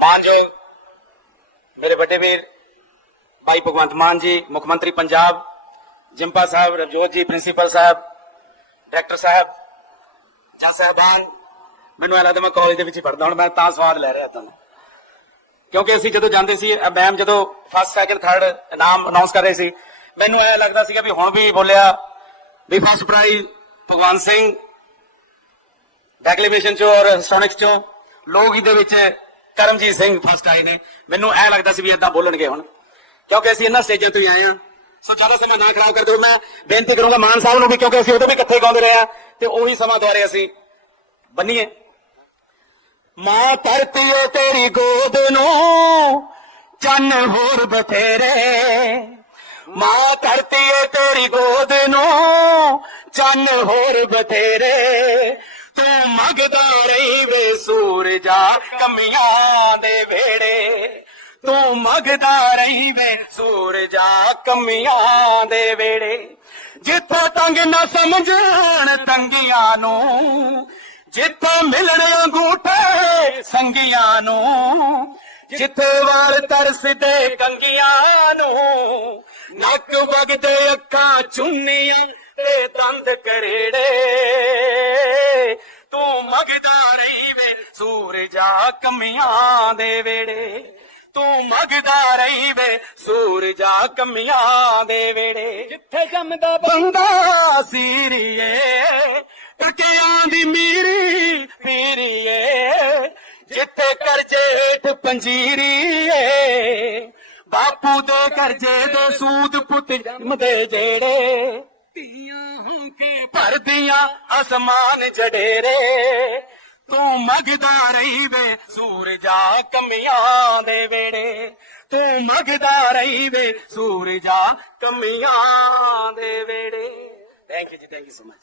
ਮਾਨਯੋਗ ਮੇਰੇ ਵੱਡੇ ਵੀਰ ਭਾਈ ਭਗਵੰਤ ਮਾਨ ਜੀ, ਮੁੱਖ ਮੰਤਰੀ ਪੰਜਾਬ, ਜਿੰਪਾ ਸਾਹਿਬ, ਰਵਜੋਤ ਜੀ, ਪ੍ਰਿੰਸੀਪਲ ਸਾਹਿਬ, ਡਾਇਰੈਕਟਰ ਸਾਹਿਬ, ਜੱਜ ਸਾਹਿਬਾਨ, ਮੈਨੂੰ ਇਹ ਲੱਗਦਾ ਮੈਂ ਕਾਲਜ ਦੇ ਵਿੱਚ ਹੀ ਪੜਦਾ ਹੁਣ ਮੈਂ ਤਾਂ ਸਵਾਦ ਲੈ ਰਿਹਾ ਤੁਹਾਨੂੰ ਕਿਉਂਕਿ ਅਸੀਂ ਜਦੋਂ ਜਾਂਦੇ ਸੀ ਮੈਮ ਜਦੋਂ ਫਸਟ ਸੈਕਿੰਡ ਥਰਡ ਨਾਮ ਅਨਾਉਂਸ ਕਰ ਰਹੇ ਸੀ, ਮੈਨੂੰ ਇਹ ਲੱਗਦਾ ਸੀਗਾ ਵੀ ਹੁਣ ਵੀ ਬੋਲਿਆ ਵੀ ਫਸਟ ਪ੍ਰਾਈਜ਼ ਭਗਵੰਤ ਸਿੰਘ ਡੈਕਲੇਵੇਸ਼ਨ ਚੋਂ ਔਰ ਸਟੋਨਿਕਸ ਚੋਂ, ਲੋਕ ਇਹਦੇ ਵਿੱਚ ਕਰਮਜੀਤ ਸਿੰਘ ਫਸਟ ਆਏ ਨੇ। ਮੈਨੂੰ ਐ ਲੱਗਦਾ ਸੀ ਵੀ ਇਦਾਂ ਬੋਲਣਗੇ ਹੁਣ। ਕਿਉਂਕਿ ਅਸੀਂ ਇਹਨਾਂ ਸਟੇਜਾਂ ਤੋਂ ਹੀ ਆਏ ਆ ਸੋ ਜ਼ਿਆਦਾ ਸਮਾਂ ਨਾ ਖਰਾਬ ਕਰਦੇ ਹੋਏ ਮੈਂ ਬੇਨਤੀ ਕਰੂੰਗਾ ਮਾਨ ਸਾਹਿਬ ਨੂੰ ਵੀ, ਕਿਉਂਕਿ ਅਸੀਂ ਉਦੋਂ ਵੀ ਇਕੱਠੇ ਗਾਉਂਦੇ ਰਹੇ ਆ ਤੇ ਉਹੀ ਸਮਾਂ ਦੁਆਰੇ ਅਸੀਂ। ਬੰਨੀਏ। ਮਾਂ ਧਰਤੀ ਏ ਤੇਰੀ ਗੋਦ ਨੂੰ, ਚੰਨ ਹੋਰ ਬਥੇਰੇ। ਮਾਂ ਧਰਤੀ ਏ ਤੇਰੀ ਗੋਦ ਨੂੰ, ਚੰਨ ਹੋਰ ਬਥੇਰੇ। ਤੂੰ ਮੰਗਦਾ ਰਹੀ ਵੇ ਸੂਰਜਾ ਕਮੀਆਂ ਦੇ ਵੇੜੇ ਤੂੰ ਮਗਦਾ ਰਹੀ ਵੇ ਸੂਰਜਾ ਕਮੀਆਂ ਦੇ ਵੇੜੇ ਜਿੱਥੋਂ ਤੰਗ ਨਾ ਸਮਝਣ ਤੰਗੀਆਂ ਨੂੰ, ਜਿੱਥੋਂ ਮਿਲਣ ਅੰਗੂਠੇ ਸੰਗੀਆਂ ਨੂੰ, ਜਿੱਥੇ ਵਾਰ ਤਰਸਦੇ ਕੰਗੀਆਂ ਨੂੰ, ਨੱਕ ਵਗਦੇ ਅੱਖਾਂ ਚੁੰਨੀਆਂ ਤੇ ਦੰਦ ਕਰੇੜੇ। ਤੂੰ ਮੰਗਦਾ ਸੂਰਜਾ ਕਮੀਆਂ ਦੇ ਵੇੜੇ ਤੂੰ ਮੰਗਦਾ ਰਹੀ ਵੇ ਸੂਰਜਾ ਕਮੀਆਂ ਦੇ ਵੇੜੇ। ਜਿੱਥੇ ਜੰਮਦਾ ਬੰਦਾ ਸੀਰੀਏ ਟਕਿਆਂ ਦੀ ਮੀਰੀ ਪੀਰੀਏ ਜਿੱਥੇ ਕਰਜੇ ਹੇਠ ਪੰਜੀਰੀਏ ਬਾਪੂ ਦੇ ਕਰਜੇ ਦੇ ਸੂਦ ਪੁੱਤ ਜੰਮਦੇ ਜਿਹੜੇ। ਧੀਆਂ ਹੋ ਕੇ ਭਰਦੀਆਂ ਅਸਮਾਨ ਜੜੇਰੇ ਤੂੰ ਮੰਗਦਾ ਰਹੀ ਵੇ ਸੂਰਜਾ ਕਮੀਆਂ ਦੇ ਵੇੜੇ। ਤੂੰ ਮਗਦਾ ਰਹੀ ਵੇ ਸੂਰਜਾ ਕਮੀਆਂ ਦੇ ਵੇੜੇ। Thank you ji thank you so much